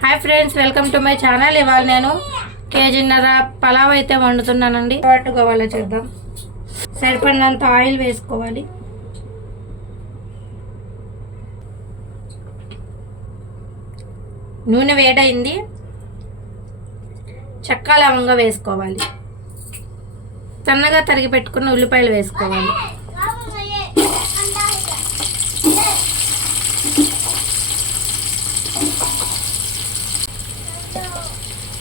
Hi friends welcome to my channel ఇవాళ నేను కేజీన్నర పలావ్ అయితే వండుతున్నానండి. పట్టుకోవాలో చేద్దాం. సరిపడినంత ఆయిల్ వేసుకోవాలి. నూనె వేడైంది. చెక్క లవంగా వేసుకోవాలి. సన్నగా తరిగి పెట్టుకున్న ఉల్లిపాయలు వేసుకోవాలి.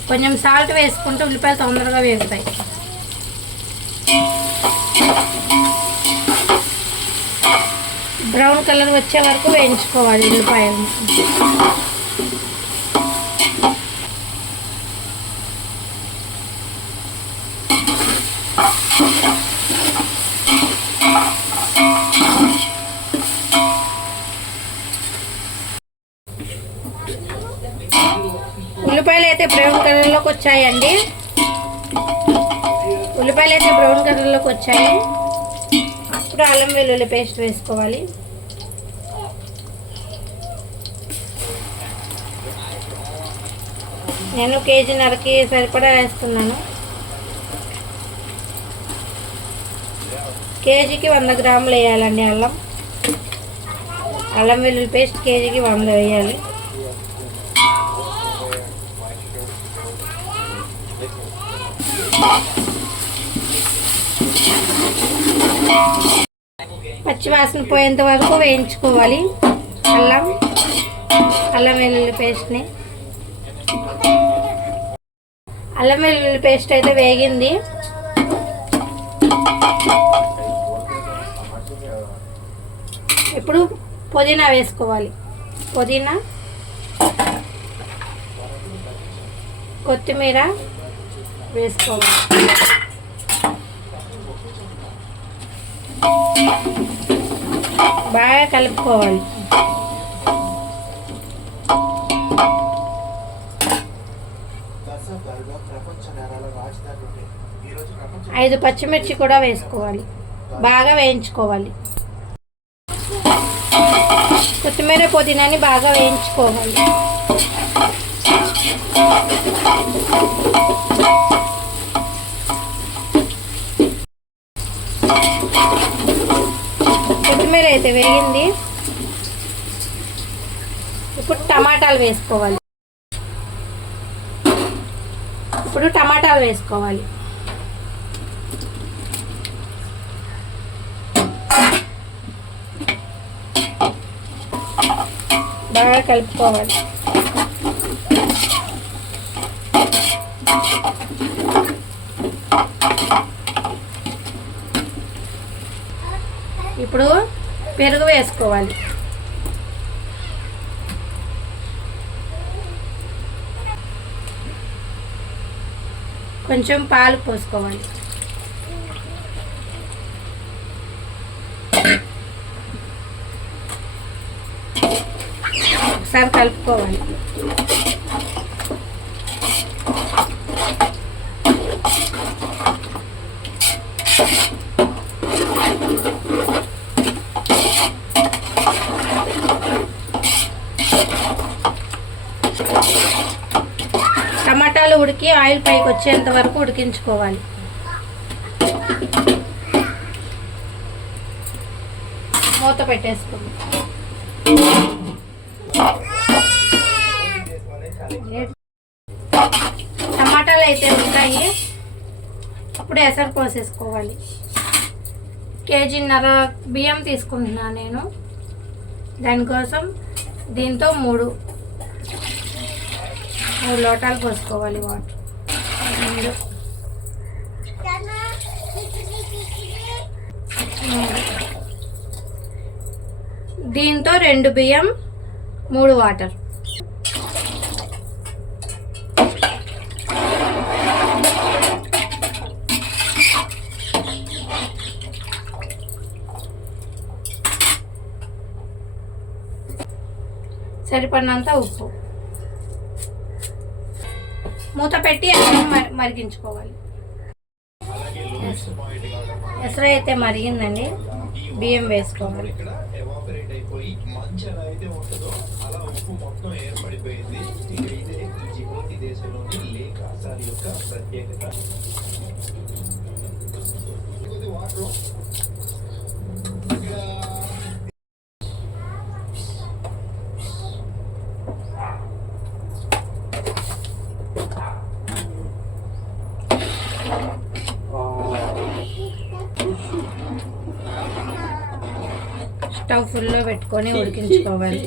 కొంచెం సాల్ట్ వేసుకుంటే ఉల్లిపాయలు తొందరగా వేగుతాయి. బ్రౌన్ కలర్ వచ్చే వరకు వేయించుకోవాలి ఉల్లిపాయలు ఉల్లిపాయలు అయితే బ్రౌన్ కలర్లోకి వచ్చాయండి. ఉల్లిపాయలు అయితే బ్రౌన్ కలర్లోకి వచ్చాయి. ఇప్పుడు అల్లం వెల్లుల్లి పేస్ట్ వేసుకోవాలి. నేను కేజీన్నరకి సరిపడా వేస్తున్నాను. కేజీకి వంద గ్రాములు వేయాలండి అల్లం. అల్లం వెల్లుల్లి పేస్ట్ కేజీకి వంద వేయాలి. పచ్చివాసన పోయేంత వరకు వేయించుకోవాలి. అల్లం అల్లం వెల్లుల్లి పేస్ట్ని. అల్లం వెల్లుల్లి పేస్ట్ అయితే వేగింది. ఇప్పుడు పుదీనా వేసుకోవాలి. పుదీనా కొత్తిమీర వేసుకోవాలి. బాగా కలుపుకోవాలి. ఐదు పచ్చిమిర్చి కూడా వేసుకోవాలి. బాగా వేయించుకోవాలి. కొత్తిమీర పుదీనాని బాగా వేయించుకోవాలి. కొత్తిమీర అయితే వేగింది. ఇప్పుడు టమాటాలు వేసుకోవాలి. ఇప్పుడు టమాటాలు వేసుకోవాలి. బాగా కలుపుకోవాలి. ఇప్పుడు పెరుగు వేసుకోవాలి. కొంచెం పాలు పోసుకోవాలి. ఒకసారి కలుపుకోవాలి. టమాటాలు ఉడికి ఆయిల్ పైకి వచ్చేంత వరకు ఉడికించుకోవాలి. మూత పెట్టేసుకుందాం టమాటాలు అయితే ఉంటాయి. అప్పుడు ఎసరు పోసేసుకోవాలి కేజీన్నర బియ్యం తీసుకుంటున్నాను నేను. దానికోసం దీంతో మూడు మూడు లోటాలు పోసుకోవాలి వాటర్. రెండు దీంతో రెండు బియ్యం మూడు వాటర్. సరిపడినంత ఉప్పు. మూత పెట్టి మరిగించుకోవాలి. ఎసరు అయితే మరిగిందండి. బియ్యం వేసుకోవాలి. ఇక్కడ స్టవ్ ఫుల్లో పెట్టుకొని ఉడికించుకోవాలి.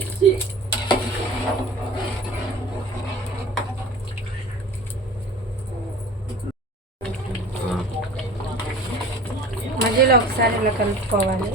మధ్యలో ఒకసారి ఇలా కలుపుకోవాలి.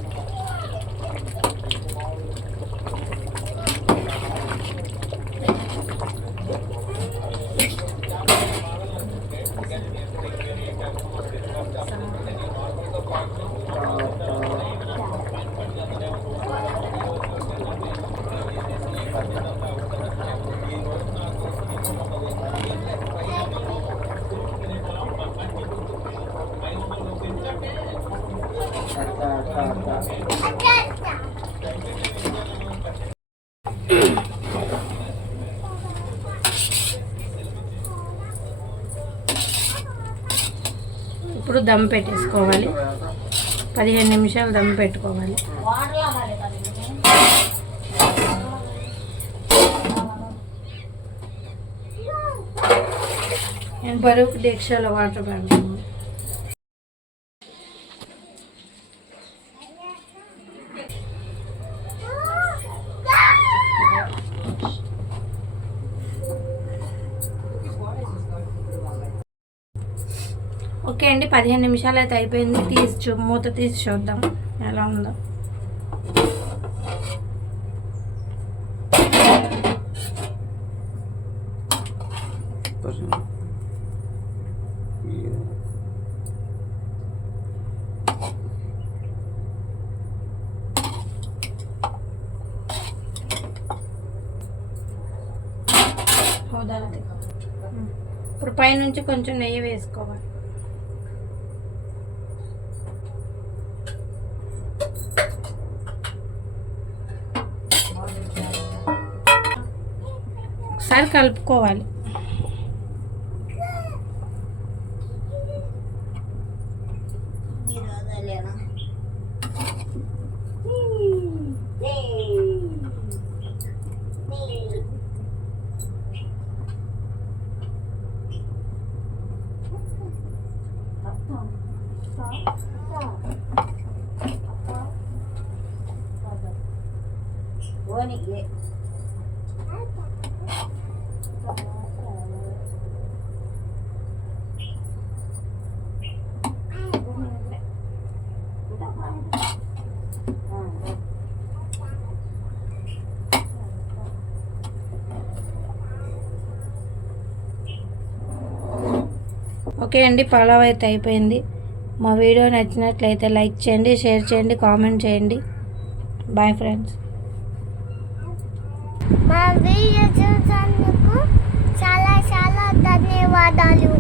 ఇప్పుడు దమ్ పెట్టేసుకోవాలి. పదిహేను నిమిషాలు దమ్ పెట్టుకోవాలి. నేను బరువు డేక్షాలో వాటర్ పెడతాను ఓకే అండి పదిహేను నిమిషాలు అయితే అయిపోయింది. తీసి చూ మూత తీసి చూద్దాం. ఎలా ఉందో. ఇప్పుడు పైనుంచి కొంచెం నెయ్యి వేసుకోవాలి. ఒకసారి కలుపుకోవాలి. ఓకే అండి పలావ్ అయితే అయిపోయింది. మా వీడియో నచ్చినట్లయితే లైక్ చేయండి షేర్ చేయండి కామెంట్ చేయండి. బాయ్ ఫ్రెండ్స్ మా వీడియో చూసినందుకు చాలా చాలా ధన్యవాదాలు.